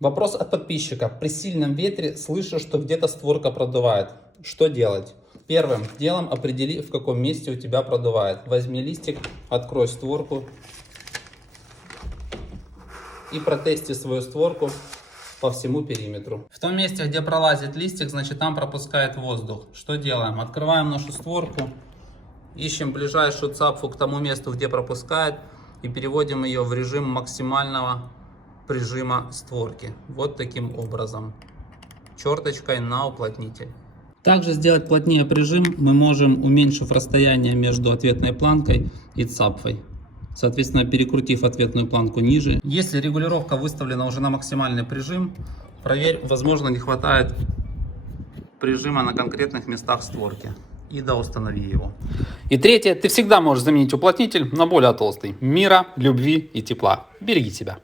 Вопрос от подписчика. При сильном ветре слышу, что где-то створка продувает. Что делать? Первым делом определи, в каком месте у тебя продувает. Возьми листик, открой створку и протести свою створку по всему периметру. В том месте, где пролазит листик, значит там пропускает воздух. Что делаем? Открываем нашу створку, ищем ближайшую цапфу к тому месту, где пропускает, и переводим ее в режим максимального прижима створки. Вот таким образом. Черточкой на уплотнитель. Также сделать плотнее прижим мы можем, уменьшив расстояние между ответной планкой и цапфой. Соответственно, перекрутив ответную планку ниже. Если регулировка выставлена уже на максимальный прижим, проверь, возможно, не хватает прижима на конкретных местах створки. И доустанови его. И третье, ты всегда можешь заменить уплотнитель на более толстый. Мира, любви и тепла. Береги себя.